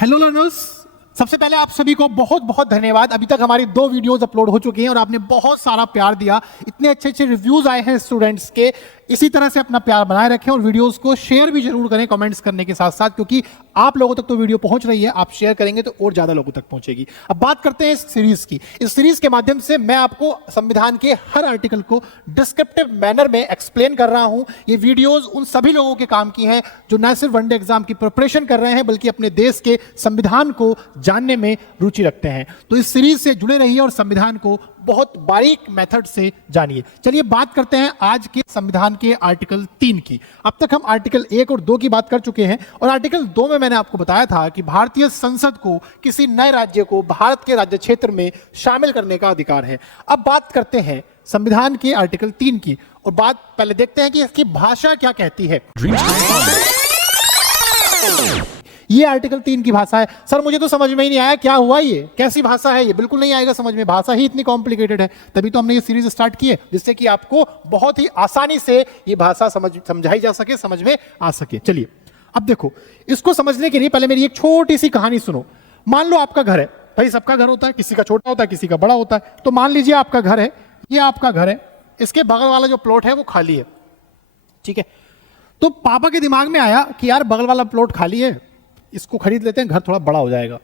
Hello learners, सबसे पहले आप सभी को बहुत बहुत धन्यवाद। अभी तक हमारी 2 वीडियोस अपलोड हो चुकी हैं और आपने बहुत सारा प्यार दिया। इतने अच्छे अच्छे रिव्यूज आए हैं स्टूडेंट्स के। इसी तरह से अपना प्यार बनाए रखें और वीडियोस को शेयर भी जरूर करें कमेंट्स करने के साथ साथ, क्योंकि आप लोगों तक तो वीडियो पहुंच रही है, आप शेयर करेंगे तो और ज्यादा लोगों तक पहुंचेगी। अब बात करते हैं इस सीरीज की। इस सीरीज के माध्यम से मैं आपको संविधान के हर आर्टिकल को डिस्क्रिप्टिव मैनर में एक्सप्लेन कर रहा हूं। ये वीडियोस उन सभी लोगों के काम की हैं जो न सिर्फ वनडे एग्जाम की प्रिपरेशन कर रहे हैं बल्कि अपने देश के संविधान को जानने में रुचि रखते हैं। तो इस सीरीज से जुड़े रहिए और संविधान को बहुत बारीक मेथड से जानिए। चलिए बात करते हैं आज के संविधान के आर्टिकल 3 की। अब तक हम आर्टिकल 1 और 2 की बात कर चुके हैं और आर्टिकल 2 में मैंने आपको बताया था कि भारतीय संसद को किसी नए राज्य को भारत के राज्य क्षेत्र में शामिल करने का अधिकार है। अब बात करते हैं संविधान के आर्टिकल 3 की और बात पहले देखते हैं कि इसकी भाषा क्या कहती है। ये आर्टिकल 3 की भाषा है। सर मुझे तो समझ में ही नहीं आया, क्या हुआ, ये कैसी भाषा है? ये बिल्कुल नहीं आएगा समझ में, भाषा ही इतनी कॉम्प्लिकेटेड है। तभी तो हमने ये सीरीज स्टार्ट की है, जिससे कि आपको बहुत ही आसानी से ये भाषा समझाई जा सके, समझ में आ सके। चलिए अब देखो, इसको समझने के लिए पहले मेरी एक छोटी सी कहानी सुनो। मान लो आपका घर है, भाई सबका घर होता है, किसी का छोटा होता है, किसी का बड़ा होता है। तो मान लीजिए आपका घर है, ये आपका घर है, इसके बगल वाला जो प्लॉट है वो खाली है, ठीक है। तो पापा के दिमाग में आया कि यार बगल वाला प्लॉट खाली है, इसको खरीद लेते हैं, घर थोड़ा बड़ा हो जाएगा।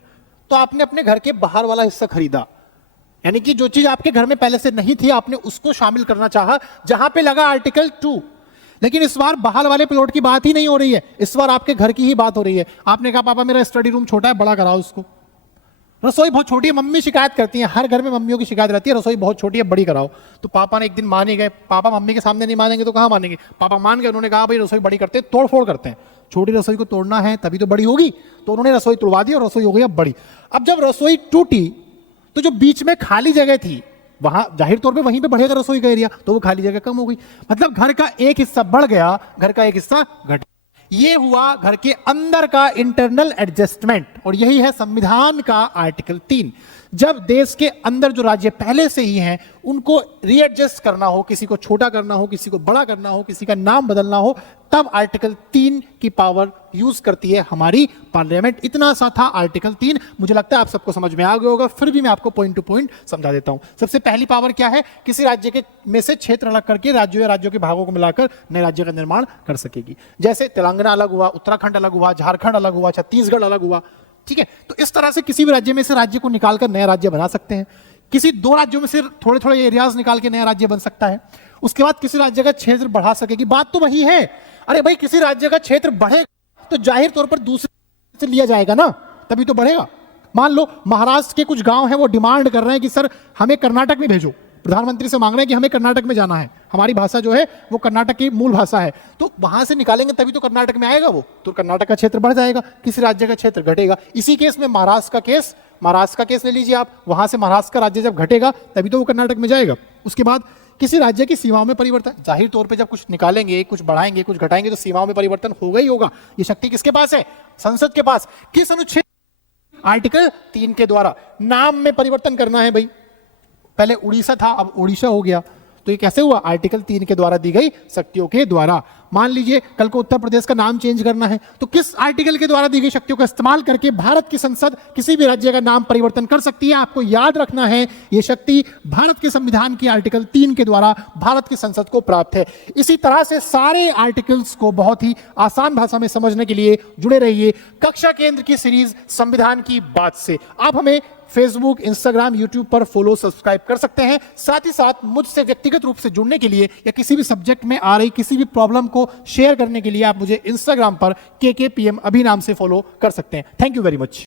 तो आपने अपने घर के बाहर वाला हिस्सा खरीदा, यानी कि जो चीज आपके घर में पहले से नहीं थी आपने उसको शामिल करना चाहा, जहां पे लगा आर्टिकल 2। लेकिन इस बार बाहर वाले प्लॉट की बात ही नहीं हो रही है, इस बार आपके घर की ही बात हो रही है। आपने कहा पापा मेरा स्टडी रूम छोटा है, बड़ा कराओ उसको। रसोई बहुत छोटी है, मम्मी शिकायत करती है, हर घर में मम्मियों की शिकायत रहती है, रसोई बहुत छोटी है, बड़ी कराओ। तो पापा ने एक दिन मान ही गए। पापा मम्मी के सामने नहीं मानेंगे तो कहाँ मानेंगे? पापा मान गए, उन्होंने कहा भाई रसोई बड़ी करते हैं, तोड़ फोड़ करते हैं, छोटी रसोई को तोड़ना है तभी तो बड़ी होगी। तो उन्होंने रसोई तोड़वा दी और रसोई हो गई अब बड़ी। अब जब रसोई टूटी तो जो बीच में खाली जगह थी वहां जाहिर तौर पे वहीं पे बढ़ेगा रसोई का एरिया, तो वो खाली जगह कम हो गई। मतलब घर का एक हिस्सा बढ़ गया, घर का एक हिस्सा घट। ये हुआ घर के अंदर का इंटरनल एडजस्टमेंट और यही है संविधान का आर्टिकल 3। जब देश के अंदर जो राज्य पहले से ही हैं उनको रीएडजस्ट करना हो, किसी को छोटा करना हो, किसी को बड़ा करना हो, किसी का नाम बदलना हो, तब आर्टिकल 3 की पावर यूज करती है हमारी पार्लियामेंट। इतना सा था आर्टिकल 3। मुझे लगता है आप सबको समझ में आ गया होगा, फिर भी मैं आपको पॉइंट टू पॉइंट समझा देता हूं। सबसे पहली पावर क्या है? किसी राज्य के में से क्षेत्र अलग करके राज्यों या राज्यों के भागों को मिलाकर नए राज्य का निर्माण कर सकेगी। जैसे तेलंगाना अलग हुआ, उत्तराखंड अलग हुआ, झारखंड अलग हुआ, छत्तीसगढ़ अलग हुआ, ठीक है। तो इस तरह से किसी भी राज्य में से राज्य को निकालकर नया राज्य बना सकते हैं। किसी 2 राज्यों में से थोड़े थोड़े एरियाज निकाल के नया राज्य बन सकता है। उसके बाद किसी राज्य का क्षेत्र बढ़ा सकेगी। बात तो वही है। अरे भाई किसी राज्य का क्षेत्र बढ़ेगा तो जाहिर तौर पर दूसरे से लिया जाएगा ना, तभी तो बढ़ेगा। मान लो महाराष्ट्र के कुछ गांव हैं, वो डिमांड कर रहे हैं कि सर हमें कर्नाटक में भेजो, प्रधानमंत्री से मांग रहे हैं कि हमें कर्नाटक में जाना है, हमारी भाषा जो है वो कर्नाटक की मूल भाषा है। तो वहां से निकालेंगे तभी तो कर्नाटक में आएगा वो, तो कर्नाटक का क्षेत्र बढ़ जाएगा, किसी राज्य का क्षेत्र घटेगा। इसी केस में महाराष्ट्र का केस ले लीजिए आप। वहां से महाराष्ट्र का राज्य जब घटेगा तभी तो वो कर्नाटक में जाएगा। उसके बाद किसी राज्य की सीमाओं में परिवर्तन, जाहिर तौर पे जब कुछ निकालेंगे, कुछ बढ़ाएंगे, कुछ घटाएंगे तो सीमाओं में परिवर्तन होगा ही होगा। ये शक्ति किसके पास है? संसद के पास। किस अनुच्छेद? आर्टिकल 3 के द्वारा। नाम में परिवर्तन करना है भाई, पहले उड़ीसा था अब ओडिशा हो गया, तो ये कैसे हुआ? आर्टिकल 3 के द्वारा दी गई शक्तियों के द्वारा। मान लीजिए कल को उत्तर प्रदेश का नाम चेंज करना है, तो किस आर्टिकल के द्वारा दी गई शक्तियों का इस्तेमाल करके भारत की संसद किसी भी राज्य का नाम परिवर्तन कर सकती है? आपको याद रखना है ये शक्ति भारत के संविधान की आर्टिकल 3 के द्वारा भारत की संसद को प्राप्त है। इसी तरह से सारे आर्टिकल्स को बहुत ही आसान भाषा में समझने के लिए जुड़े रहिए कक्षा केंद्र की सीरीज संविधान की बात से। आप हमें फेसबुक, इंस्टाग्राम, यूट्यूब पर फॉलो, सब्सक्राइब कर सकते हैं। साथ ही साथ मुझसे व्यक्तिगत रूप से जुड़ने के लिए या किसी भी सब्जेक्ट में आ रही किसी भी प्रॉब्लम को शेयर करने के लिए आप मुझे इंस्टाग्राम पर KKPM अभी नाम से फॉलो कर सकते हैं। Thank you very much.